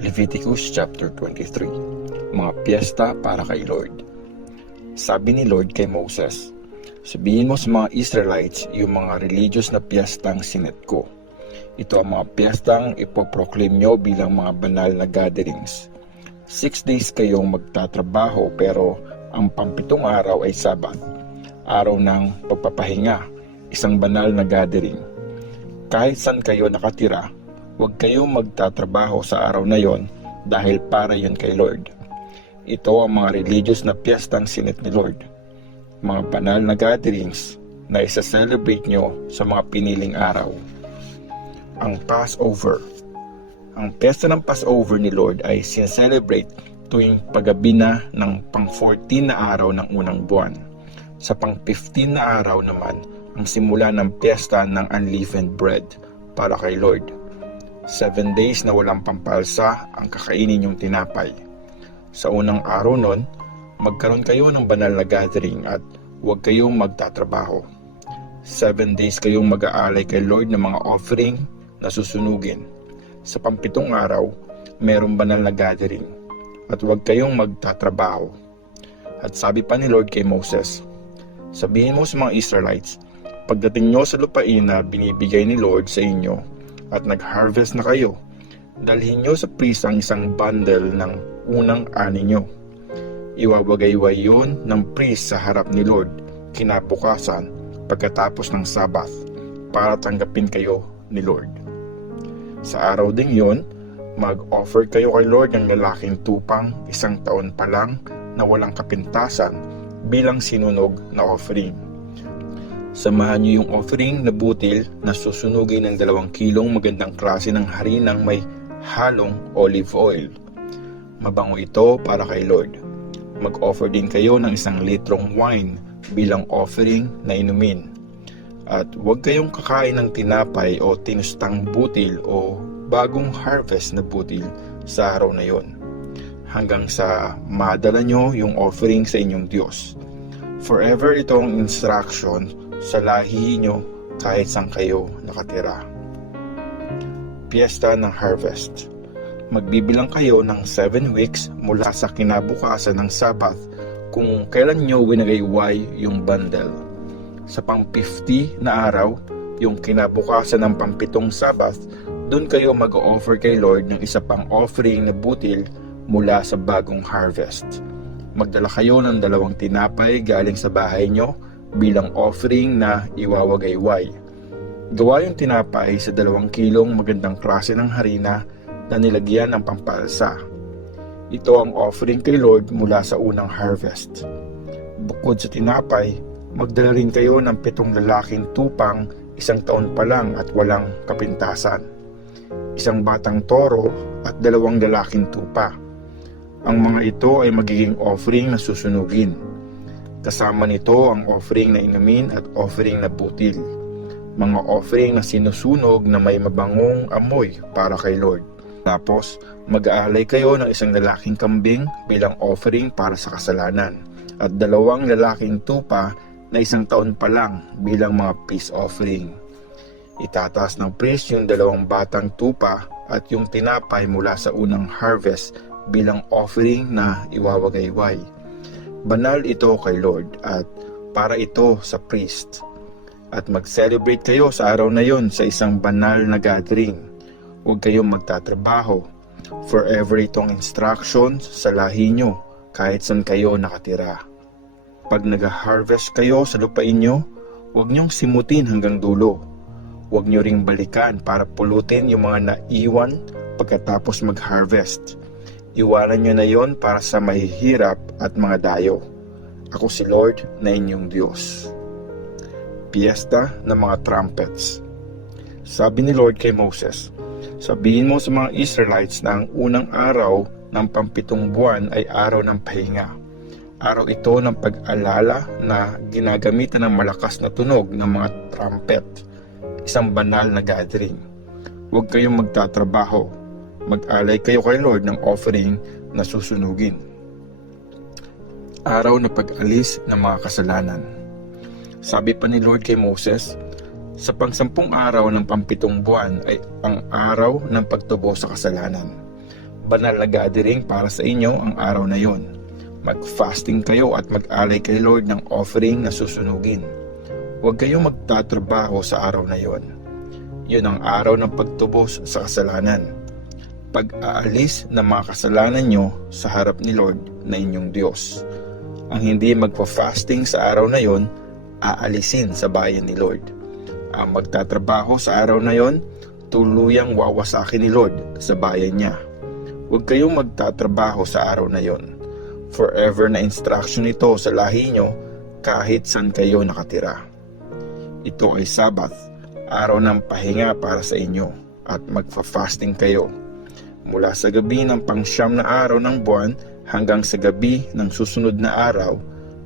Leviticus chapter 23. Mga piyesta para kay Lord. Sabi ni Lord kay Moses, sabihin mo sa mga Israelites yung mga religious na piyestang sinet ko. Ito ang mga piyestang ipoproclaim nyo bilang mga banal na gatherings. 6 days kayong magtatrabaho pero ang pampitong araw ay Sabat, araw ng pagpapahinga, isang banal na gathering. Kahit saan kayo nakatira, huwag kayong magtatrabaho sa araw na yon dahil para yon kay Lord. Ito ang mga religious na piyestang sinet ni Lord. Mga banal na gatherings na isa-celebrate nyo sa mga piniling araw. Ang Passover. Ang piyesta ng Passover ni Lord ay sincelebrate tuwing paggabi na ng pang-14 na araw ng unang buwan. Sa pang-15 na araw naman, ang simula ng piyesta ng unleavened bread para kay Lord. 7 days na walang pampalsa ang kakainin yung tinapay. Sa unang araw nun, magkaroon kayo ng banal na gathering at huwag kayong magtatrabaho. 7 days kayong mag-aalay kay Lord ng mga offering na susunugin. Sa pampitong araw, mayroong banal na gathering at huwag kayong magtatrabaho. At sabi pa ni Lord kay Moses, sabihin mo sa mga Israelites, pagdating nyo sa lupain na binibigay ni Lord sa inyo, at nag-harvest na kayo, dalhin nyo sa priest ang isang bundle ng unang ani nyo. Iwawagayway yun ng priest sa harap ni Lord kinabukasan pagkatapos ng Sabbath para tanggapin kayo ni Lord. Sa araw ding yun, mag-offer kayo kay Lord ng lalaking tupang 1 taon pa lang na walang kapintasan bilang sinunog na offering. Samahan niyo yung offering na butil na susunugin ng 2 kilong magandang klase ng harinang may halong olive oil. Mabango ito para kay Lord. Mag-offer din kayo ng 1 litrong wine bilang offering na inumin. At huwag kayong kakain ng tinapay o tinustang butil o bagong harvest na butil sa araw na yon, hanggang sa madala nyo yung offering sa inyong Diyos. Forever itong instruction sa lahi nyo kahit saan kayo nakatira. Piyesta ng Harvest. Magbibilang kayo ng 7 weeks mula sa kinabukasan ng Sabbath kung kailan nyo winagayway yung bundle. Sa pang-50 na araw, yung kinabukasan ng pang-7 Sabbath, dun kayo mag-offer kay Lord ng isa pang offering na butil mula sa bagong harvest. Magdala kayo ng 2 tinapay galing sa bahay nyo bilang offering na iwawagayway. Gawa yung tinapay sa 2 kilong magandang klase ng harina na nilagyan ng pampalsa. Ito ang offering kay Lord mula sa unang harvest. Bukod sa tinapay, magdala rin kayo ng 7 lalaking tupang 1 taon pa lang at walang kapintasan, 1 batang toro at 2 lalaking tupa. Ang mga ito ay magiging offering na susunugin. Kasama nito ang offering na inumin at offering na butil. Mga offering na sinusunog na may mabangong amoy para kay Lord. Tapos, mag-aalay kayo ng 1 lalaking kambing bilang offering para sa kasalanan at 2 lalaking tupa na 1 taon pa lang bilang mga peace offering. Itataas ng priest yung 2 batang tupa at yung tinapay mula sa unang harvest bilang offering na iwawagayway. Banal ito kay Lord at para ito sa priest. At mag-celebrate kayo sa araw na yon sa isang banal na gathering. Huwag kayong magtatrabaho. Forever itong instructions sa lahi nyo kahit saan kayo nakatira. Pag nag-harvest kayo sa lupain nyo, huwag nyong simutin hanggang dulo. Huwag nyo ring balikan para pulutin yung mga naiwan pagkatapos mag-harvest. Iwanan nyo na yon para sa mahihirap at mga dayo. Ako si Lord na inyong Diyos. Piyesta ng mga trumpets. Sabi ni Lord kay Moses, sabihin mo sa mga Israelites na ang unang araw ng pang-7 buwan ay araw ng pahinga. Araw ito ng pag-alala na ginagamitan ng malakas na tunog ng mga trumpet. Isang banal na gathering. Huwag kayong magtatrabaho. mag-alay kayo kay Lord ng offering na susunugin. Araw na pag-alis ng mga kasalanan. Sabi pa ni Lord kay Moses, sa pang-10 araw ng pang-7 buwan ay ang araw ng pagtubo sa kasalanan. Banal na gathering para sa inyo ang araw na yon. Mag-fasting kayo at mag-alay kay Lord ng offering na susunugin. Huwag kayong magtatrabaho sa araw na yon. Yun ang araw ng pagtubos sa kasalanan. Pag-aalis ng mga kasalanan nyo sa harap ni Lord na inyong Diyos. Ang hindi magpa-fasting sa araw na yon, aalisin sa bayan ni Lord. Ang magtatrabaho sa araw na yon, tuluyang wawasakin ni Lord sa bayan niya. Huwag kayong magtatrabaho sa araw na yon. Forever na instruction ito sa lahi nyo kahit saan kayo nakatira. Ito ay Sabbath, araw ng pahinga para sa inyo, at magfa-fasting kayo. Mula sa gabi ng pang-9 na araw ng buwan hanggang sa gabi ng susunod na araw,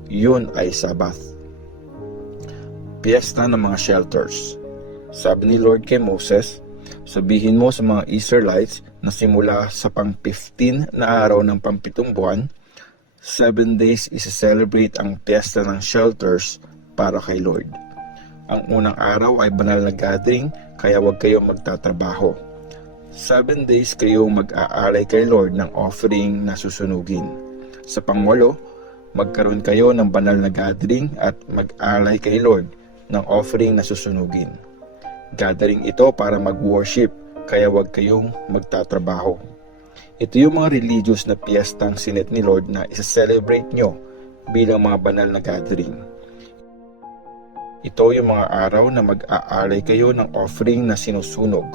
yun ay Sabbath. Piyesta ng mga shelters. Sabi ni Lord kay Moses, sabihin mo sa mga Israelites na simula sa pang-15 na araw ng pang-7 buwan, 7 days isa-celebrate ang piyesta ng shelters para kay Lord. Ang unang araw ay banal na gathering, kaya huwag kayong magtatrabaho. 7 days kayong mag-aalay kay Lord ng offering na susunugin. Sa pang-8, magkaroon kayo ng banal na gathering at mag-alay kay Lord ng offering na susunugin. Gathering ito para mag-worship, kaya huwag kayong magtatrabaho. Ito yung mga religious na piyestang sinet ni Lord na isa-celebrate nyo bilang mga banal na gathering. Ito yung mga araw na mag-aalay kayo ng offering na sinusunog,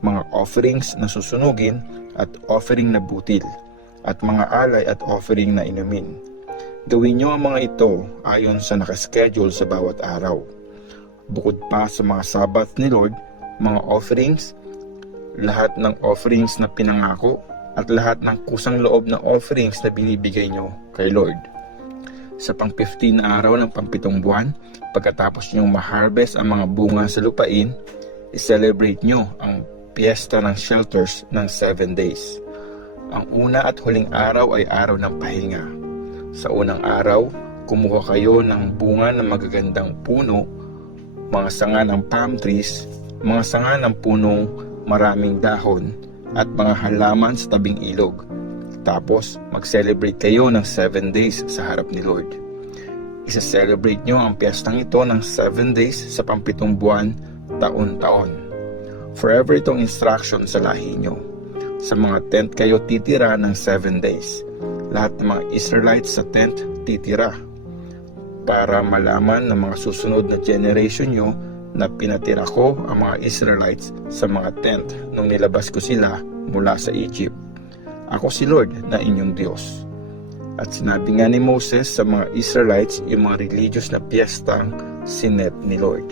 mga offerings na susunugin at offering na butil, at mga alay at offering na inumin. Gawin nyo ang mga ito ayon sa nakaschedule sa bawat araw. Bukod pa sa mga Sabbath ni Lord, mga offerings, lahat ng offerings na pinangako, at lahat ng kusang loob na offerings na binibigay nyo kay Lord. Sa pang-15 na araw ng pang-7 buwan, pagkatapos nyo ma-harvest ang mga bunga sa lupain, i-celebrate nyo ang piyesta ng shelters ng 7 days. Ang una at huling araw ay araw ng pahinga. Sa unang araw, kumuha kayo ng bunga ng magagandang puno, mga sanga ng palm trees, mga sanga ng punong maraming dahon, at mga halaman sa tabing ilog. Tapos, mag-celebrate kayo ng 7 days sa harap ni Lord. Isa-celebrate nyo ang piyestang ito ng 7 days sa pang-7 buwan, taon-taon. Forever itong instruction sa lahi nyo. Sa mga tent kayo titira ng 7 days. Lahat ng mga Israelites sa tent titira. Para malaman ng mga susunod na generation nyo na pinatira ko ang mga Israelites sa mga tent nung nilabas ko sila mula sa Egypt. Ako si Lord na inyong Diyos. At sinabi nga ni Moses sa mga Israelites yung mga religious na piyestang sinet ni Lord.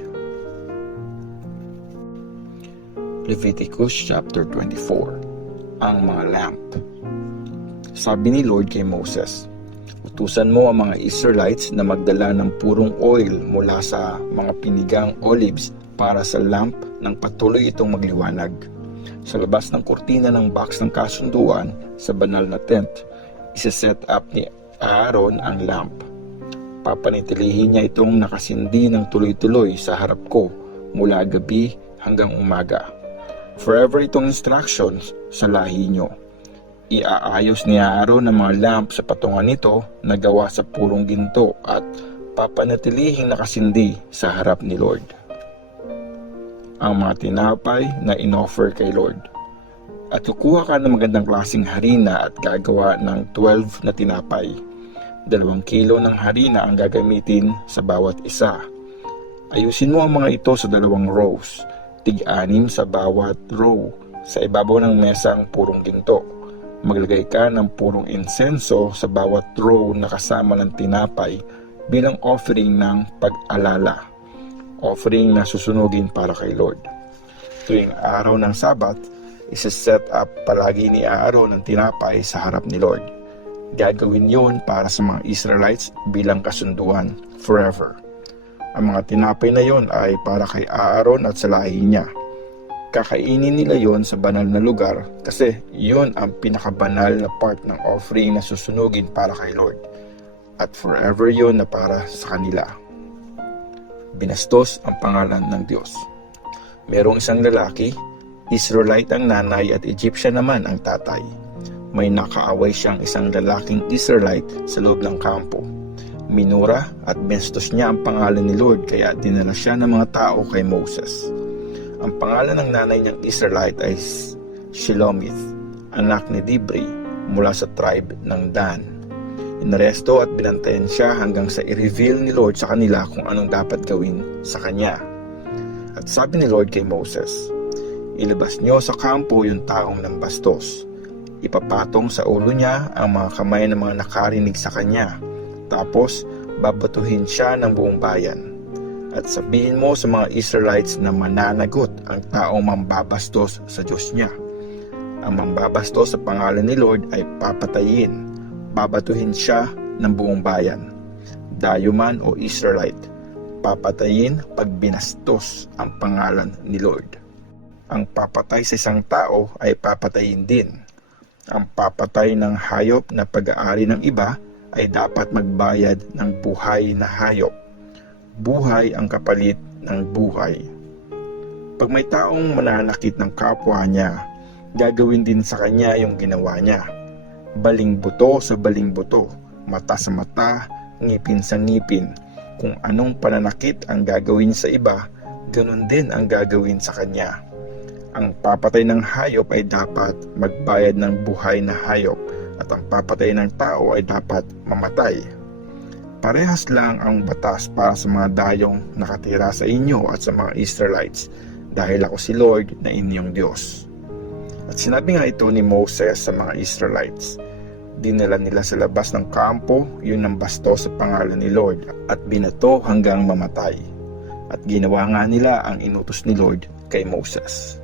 Leviticus chapter 24. Ang mga lamp. Sabi ni Lord kay Moses, utusan mo ang mga Israelites na magdala ng purong oil mula sa mga pinigang olives para sa lamp nang patuloy itong magliwanag. Sa labas ng kurtina ng box ng kasunduan sa banal na tent, isa-set up ni Aaron ang lamp. Papanitilihin niya itong nakasindi ng tuloy-tuloy sa harap ko mula gabi hanggang umaga. Forever itong instructions sa lahi nyo. Iaayos ni Aaron ang mga lamp sa patungan nito na gawa sa purong ginto at papanatilihing nakasindi sa harap ni Lord. Ang mga tinapay na inoffer kay Lord. At kukuha ka ng magandang klaseng harina at gagawa ng 12 na tinapay. 2 kilo ng harina ang gagamitin sa bawat isa. Ayusin mo ang mga ito sa 2 rows, tig-6 sa bawat row, sa ibabaw ng mesa ang purong ginto. Maglagay ka ng purong insenso sa bawat row na kasama ng tinapay bilang offering ng pag-alala. Offering na susunugin para kay Lord. Tuwing araw ng Sabat, isa-set up palagi ni Aaron ang tinapay sa harap ni Lord. Gagawin yon para sa mga Israelites bilang kasunduan forever. Ang mga tinapay na yon ay para kay Aaron at sa lahi niya. Kakainin nila yon sa banal na lugar kasi yon ang pinakabanal na part ng offering na susunugin para kay Lord. At forever yon na para sa kanila. Binastos ang pangalan ng Diyos. Merong isang lalaki, Israelite ang nanay at Egyptian naman ang tatay. May nakaaway siyang isang lalaking Israelite sa loob ng kampo. Minura at binastos niya ang pangalan ni Lord kaya dinala siya ng mga tao kay Moses. Ang pangalan ng nanay niyang Israelite ay Shelomith, anak ni Dibri mula sa tribe ng Dan. Inaresto at binantayan siya hanggang sa i-reveal ni Lord sa kanila kung anong dapat gawin sa kanya. At sabi ni Lord kay Moses, ilabas niyo sa kampo yung taong nambastos. Ipapatong sa ulo niya ang mga kamay ng mga nakarinig sa kanya. Tapos babatuhin siya ng buong bayan. At sabihin mo sa mga Israelites na mananagot ang taong mambabastos sa Diyos niya. Ang mambabastos sa pangalan ni Lord ay papatayin. Babatuhin siya ng buong bayan. Dayo man o Israelite, papatayin pag binastos ang pangalan ni Lord. Ang papatay sa isang tao ay papatayin din. Ang papatay ng hayop na pag-aari ng iba ay dapat magbayad ng buhay na hayop. Buhay ang kapalit ng buhay. Pag may taong mananakit ng kapwa niya, gagawin din sa kanya yung ginawa niya. Baling buto sa baling buto, mata sa mata, ngipin sa ngipin. Kung anong pananakit ang gagawin sa iba, ganun din ang gagawin sa kanya. Ang papatay ng hayop ay dapat magbayad ng buhay na hayop at ang papatay ng tao ay dapat mamatay. Parehas lang ang batas para sa mga dayong nakatira sa inyo at sa mga Israelites dahil ako si Lord na inyong Diyos. At sinabi nga ito ni Moses sa mga Israelites. Dinala nila sa labas ng kampo yung nambastos sa pangalan ni Lord at binato hanggang mamatay. At ginawa nga nila ang inutos ni Lord kay Moses.